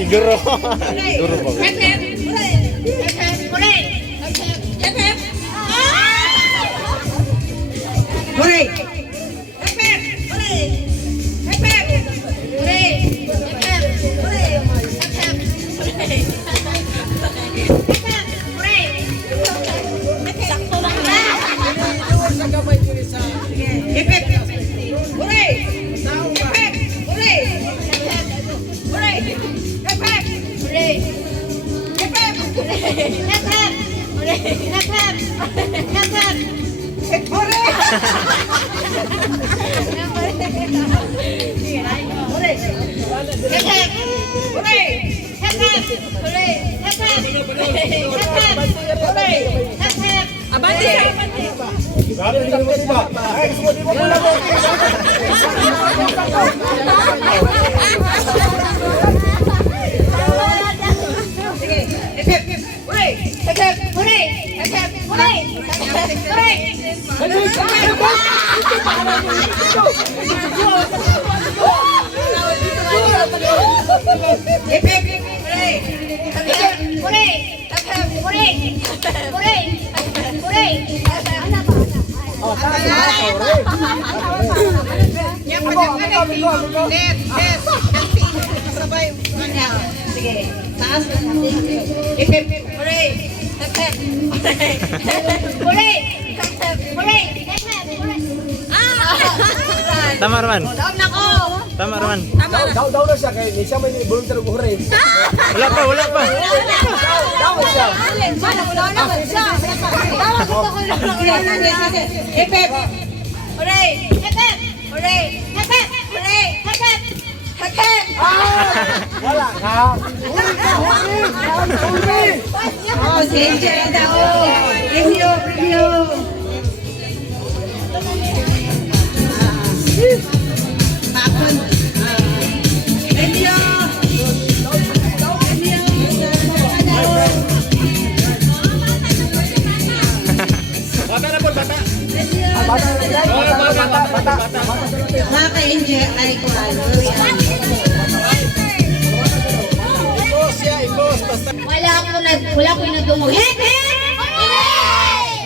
Siguro. Siguro po. Tama naman. Tama naman. Daw na siya kay siya may volunteer ko rin. Wala pa, wala pa. Daw siya. Wala ka. Oh, sige daw. Review. Nakaka-enjoy ay wala ko nadungog.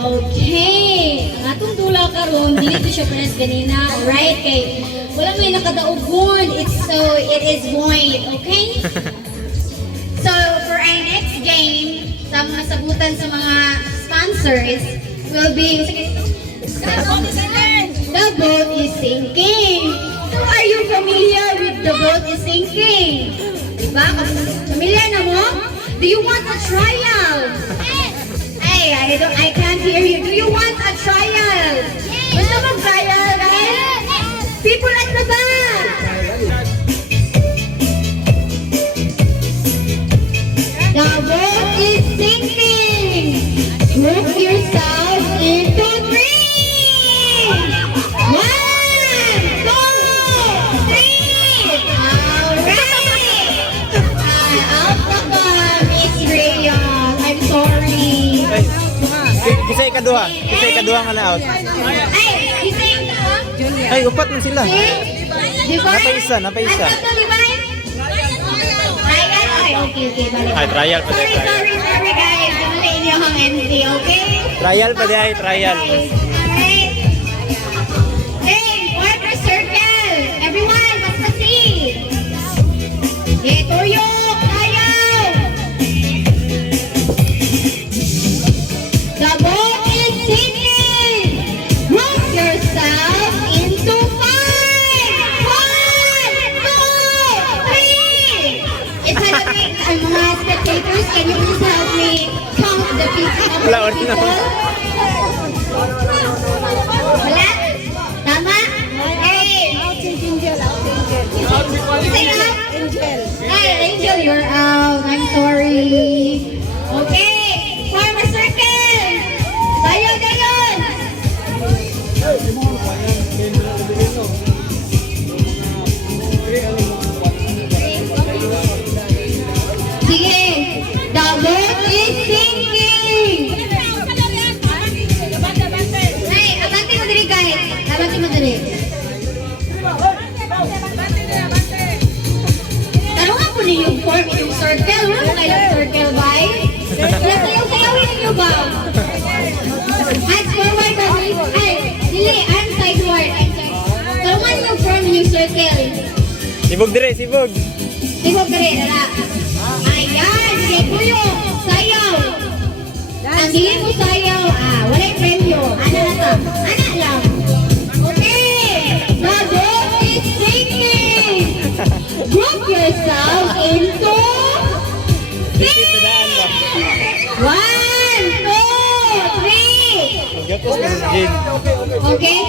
Okay. Ang atong tula karon dili siya press ganina. Right kay wala may nakadaugon. It is void, okay? So for our next game, sa mga sagutan sa mga sponsors will be The Boat is Sinking. So are you familiar with The Boat is Sinking? Diba? Familiar na mo? Do you want a trial? Hey, I can't hear you. Do you want a trial? Gusto mo trial, guys? People at the back. The boat is sinking. Group yourself into 3. 1, 2, 3. Alright. Miss Rayon. I'm sorry. Kisay kaduha nga na out. Ay, kisay ka? Ay, upat man sila. Divine? Napay isa. Ano to, Divine? Trial? Okay, balik. Ay, trial pa Sorry guys. Namalain niyo ang MC, okay? Trial pa day, trial. Alright. Hey, water circle. Everyone, let's proceed. Okay, tuyok, ayaw. The boat is sinking. Group yourself into 5. 1, 2, 3. It's happening. Mga spectators, can you please help me count the people? Wala, wala. Wala? Tama? Hey! Say out? Hey, Angel, you're out. I'm sorry. Okay. Farmer Circle. Tayo, dayon. ba? Hands forward kami. Ay, dili, I'm sideward. Tulungan mo from yung circle. Sibog dire, sibog. Sibog ka rin, ala. Ayan, sige kuyo. Sayaw. Ang dili mo sayaw, walay premyo. Ano na to? Ano lang. Okay. The boat is sinking. Group yourself into Dikit na daan ba? 1, 2, 3. Gatos ka sa gin. Okay?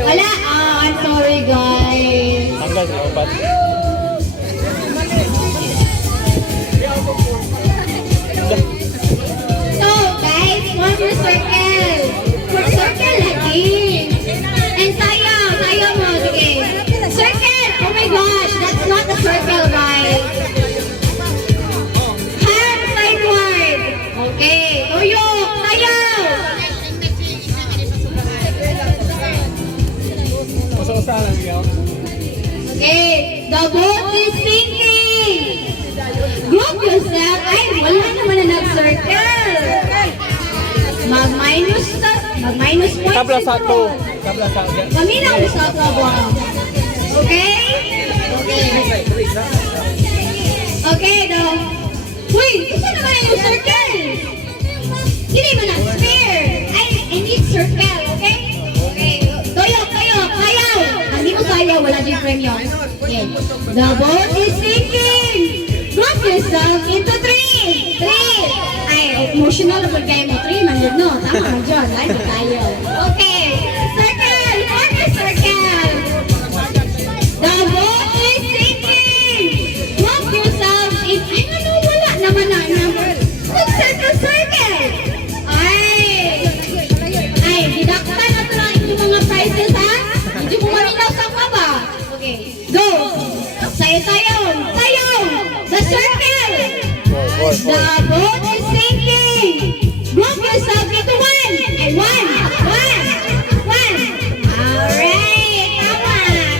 Wala? I'm sorry guys. Tanggal sa opat. So guys, one more circle. For circle lagi. And sayaw mo. Sige. Circle! Oh my gosh, that's not a circle guys. Hand sideward. Okay. Tuyok, sayaw. Usa-usa lang ikaw. Okay, the boat is sinking. Group yourself. Ay, wala naman na nag-circle. Mag-minus points. Tabla sa to. Tabla sa akin. Kami na usap na ba? Okay? Okay, daw. Uy, gusto naman yung circle. Hindi mo na spare. I need circle, okay? Okay. Toyok, sayaw. Hindi mo sayaw, wala din premyo. Okay. The boat is sinking. Group yourself into 3. 3. Ay, emotional na pagkaya mo. 3 man yun, no? Tama ka dyan. Live na tayo. Okay. Circle. Corner circle. The boat is sinking. Group yourself in... Ay, ano, wala naman na. Mag-circle. Ay, didaktan na ito lang yung mga prizes, ha? Hindi mo maminaw sa pa ba? Okay. Go. Sayaw. The circle. The boat is sinking. Group yourself into 1. Ay, 1. Alright.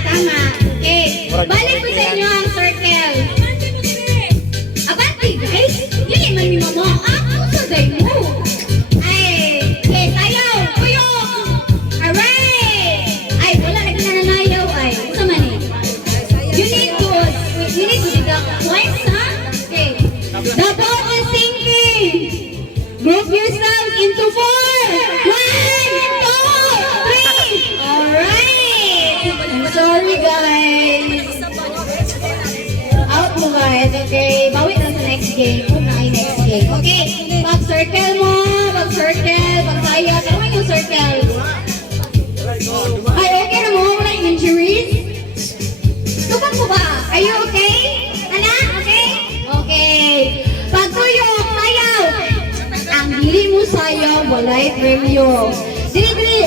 Tama. Okay. Balik ko sa inyo ang circle. Abante, guys. Yun naman ni mama. Ang saday mo. Ay, okay. Sayaw. Kuyo. Alright. Ay, wala na nananayaw. Ay, sa mani. You need to deduct points, ha? Okay. The boat is sinking. Group yourself into 4. 1, 2, 3. Alright. I'm sorry, guys. Out mo, guys. Okay. Bawi lang sa next game. Kung na next game. Okay. Pag-circle mo. Pag-saya. Tama yung circle. Ay, okay na mo? Wala yung injuries? Tukan mo ba? Are you okay? Ana? Okay? Okay. Pagtuyok, sayaw. Ang dili mo sayaw, walay premyo. Dili.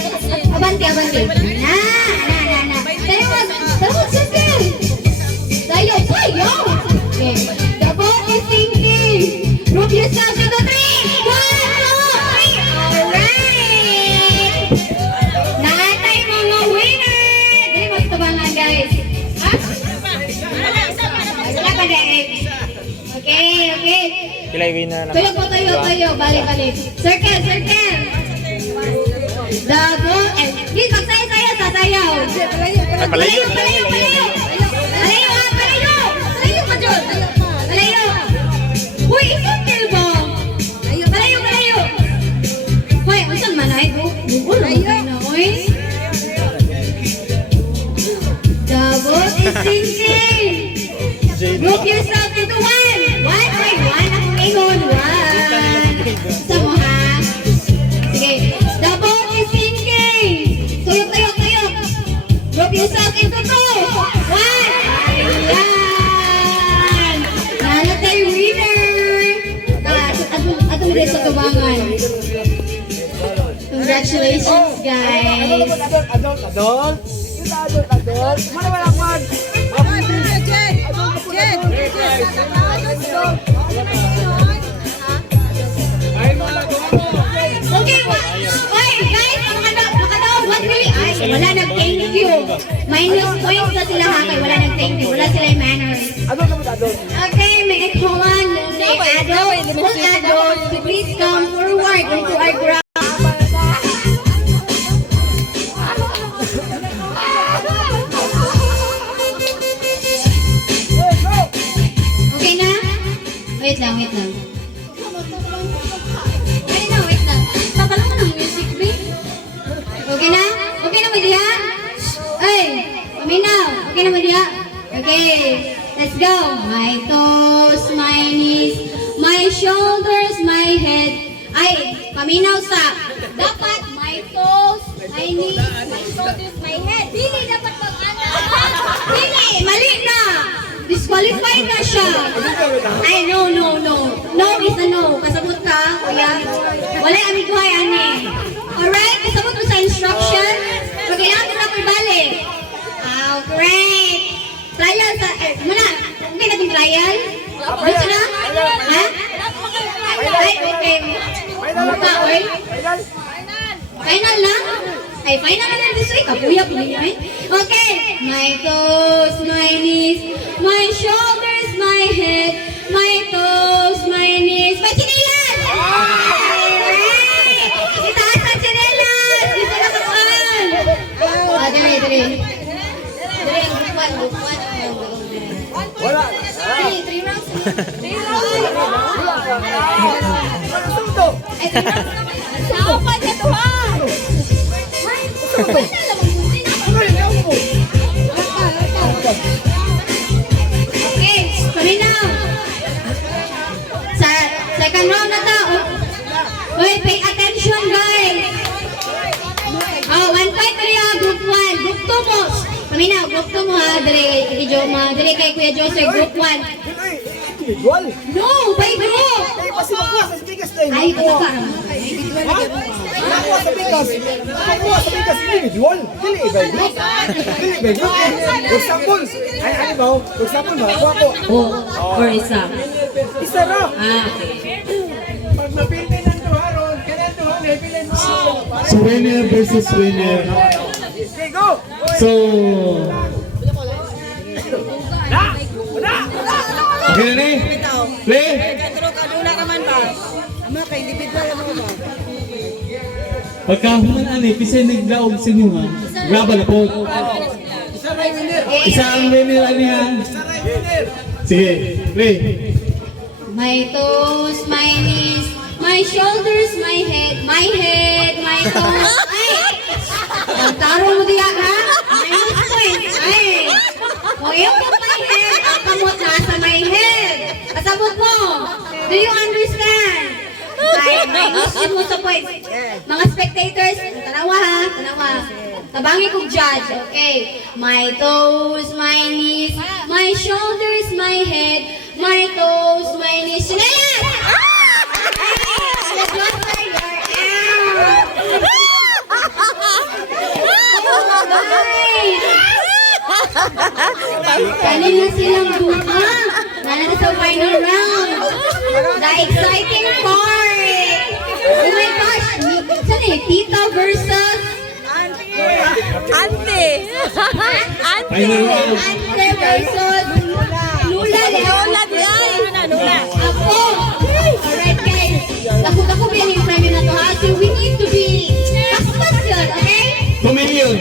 Abante. Na. Tawag circle. Sayaw. Okay. The boat is sinking. Group yourself into 3. 1, 2, 3. Alright. Naatay mga winner. Dili mo tabangan, guys. Ha? Wala pa dahil. Okay. Pilay win na Tuyo. Balik. Circle. The boat. Please, magsayaw. Sasayaw. Ay, palayo. Palayo ka dyan. Palayo. Uy, circle ba? Palayo. Hoy, saan man ay? Bugol lang kayo na, oy. The boat is sinking. Group yourself into 1. 1. Akong ingon. 1. Sa mo, ha? Sige. The boat is sinking. Tuyok. Group yourself into 2. 1. Ayan. Nalatay winner. Ato mo sa tubangan. Congratulations, guys. Adult. Mana man. Okay, wait, guys, makadaw, what really? Ay, wala nag-thank you. Minus points na sila ha, kay wala nag-thank you. Wala sila yung manners. Adult. Okay, may hold on. Adult. All adults, please come forward into our ground. Okay na? Wait lang, wait lang. Wait lang. Papalang ko ng music, babe. Okay na? Okay na, Maria? Ay, paminaw. Okay na, Maria? Okay, let's go. My toes, my knees, my shoulders, my head. Ay, paminaw sa. Dapat my toes, my knees, my shoulders, my head. Dili, dapat mag-ana. Dili, mali na. Disqualified na siya. Ay, no. No is a no. Kasabot ka, kuya. Wala amiguhay, ane. Alright, kasabot mo sa instruction. So, kailangan ko na po ibalik. Oh, great. Trial sa, muna. Okay natin trial? Gusto na? Ha? Ay, okay. Mukha, oy. Final na? Ay, final na lang this week. Kapuya po ninyo eh. Okay. My toes, my knees, my shoulders, my head, my toes, my knees, my chinelas! Alright! Itaas ang chinelas! Gusto na kapuan! Dali. Dali, ang group 1. Wala. 3 rounds. 3 rounds. Ay, 3 rounds naman. Saapan ka to ha! Okay, paminaw. Sa second round na to. Wait, pay attention guys. Oh, 1 point rin group 1. Group 2 mo. Paminaw, group 2 mo ha. Dali kay Kuya Joseph, group 1. Individual. No, by group. Ay, pasimakuha sa bigas na Ay, ito ka. Nakuha sa bigas. Nakuha sa bigas individual. Dili by group. Dili by group. For example, ay ano ba? For example ba? Kuha ko. Oh, for isa. Isa ra. Okay. Pag napili ng tuharon, kailan tuharon, napili mo. So winner versus winner. Okay, go. So okay na ni? Play? Pagkahuman ani, kasi nagdaog sa inyo ha. Graba na po. Isa ang winner ani ha. Sige, play. My toes, my knees, my shoulders, my head, my toes. Ay! Ang taro mo diya ha? Minus point. Ay! O yung my head, ang kamot nasa my head. Kasabot mo. Do you understand? Ay, minus yun mo sa point. Mga spectators, tanawa ha? Tanawa. Tabangi kong judge, okay? My toes, my knees, my shoulders, my head, my toes, my knees. Sinelas! Kanina silang buka. Nana sa final round. The exciting part. Oh my gosh. Saan eh? Tita versus Ante! Final round. Ante versus Lula. Lula. Ako. Alright guys. Dako-dako ba yung premyo na to ha? So we need to be paspas yun, okay? 2 million.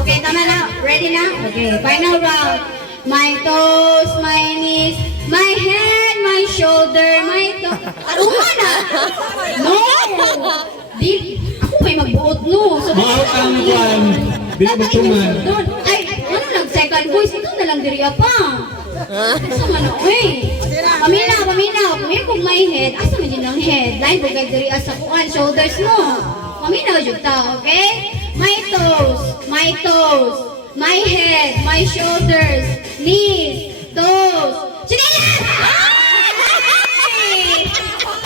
Okay, tama na. Ready na? Okay, final round. My toes, my knees, my head, my shoulder, my toes. Aruma na! No! Di, ako may magbuot no. So, Maot ang kwan. Dili mo tuman. Ay, ano lang, second voice. Ikaw na lang diri pa. Asa man o, eh. Paminaw. Paminaw kung my head. Asa man yun ang head? Line, bugay diri sa kuan, shoulders mo. Paminaw yun ta, okay? My toes, my head, my shoulders, knees, toes. Chinelas!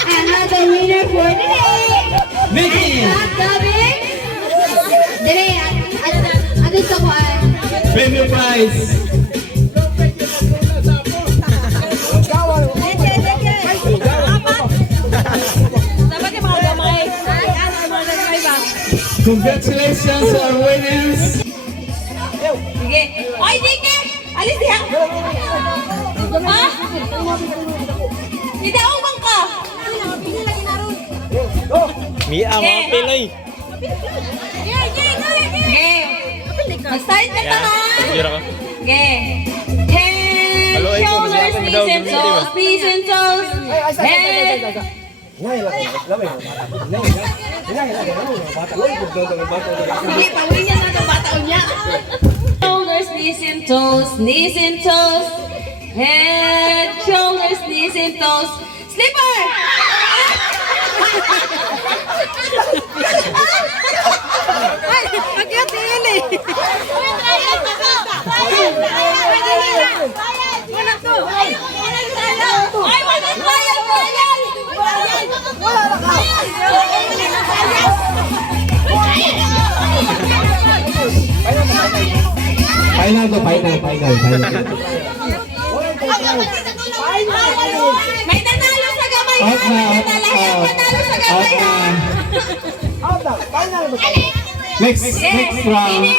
Another winner for today. Mickey! Gabi? Dire, ano sa kuan? Premium prize. Congratulations to our winners. Sige. Oy, Dike! Alis diha! Ha? Hindi ako bang ka? Mia, mga pilay. Game. Mag-start na ta ha? Jura ka. Game. Head, Halo, ay, kung shoulders, masaya ka, knees daw, and gamitin, toes, knees and toes. Head. Sige, tawin niya na itong bataon niya. Shoulders, knees and toes, knees and toes. Head, shoulders, knees and toes. Slipper! Ay, walang bayad, bayad! Final to, final. May nanalo sa gamay! Out na, May out, nanalo sa out gamay! na. Next round. Ini!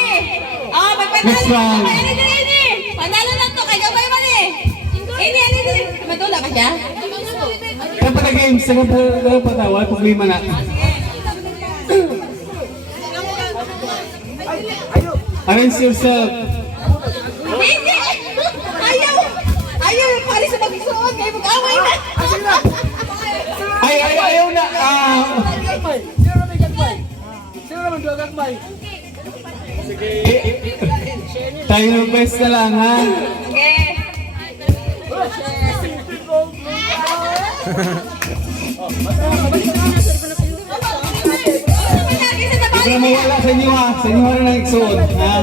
Oh, may panalo Next round. sa gamay! Ini! Panalo lang to, kay gamay man eh! Ini! Matula ka siya? Dapat na games, second pa tayo, wala problema na. Arrange yourself. Hindi! Ayaw! Ayaw! Pari sa magsuot! Kayo mag-away na! Ayaw na. Tayo ng best na lang, ha? Okay. Huwag na mawala sa inyo, ha? Sa inyo na lang iksuot, ha?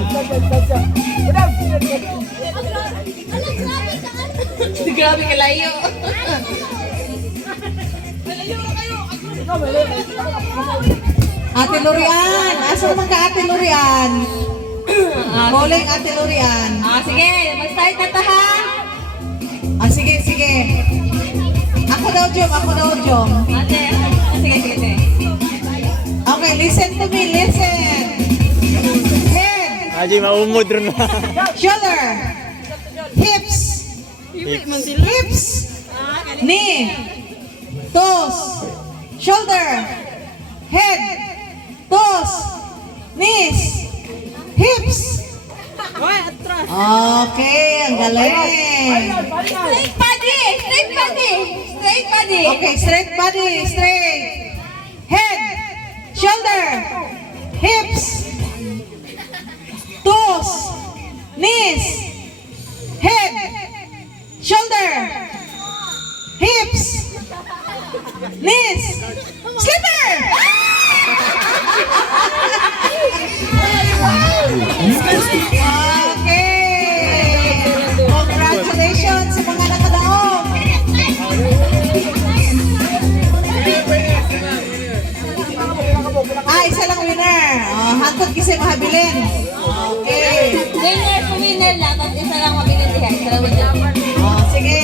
Grabe ka layo. Ate Lorian, asa naman ka Ate Lorian? Calling Ate Lorian. Sige, mag-start na ta ha. Sige. Ako daw, Jom. Ate, sige. Okay, listen to me, listen. Head, Aji, maumod rin na. shoulder, hips, knee, toes, shoulder, head, toes, knees, hips. Okay, ang galing. Straight body. Okay, straight body, straight. Head, shoulder, hips, toes, knees, head, shoulder, hips, knees, slipper! Okay! Congratulations sa mga nakadaong! Isa lang winner. Hantod kasi mahabilin. Okay. Winner lang. Tapos isa lang mabilis yan. Isa lang winner. Sige.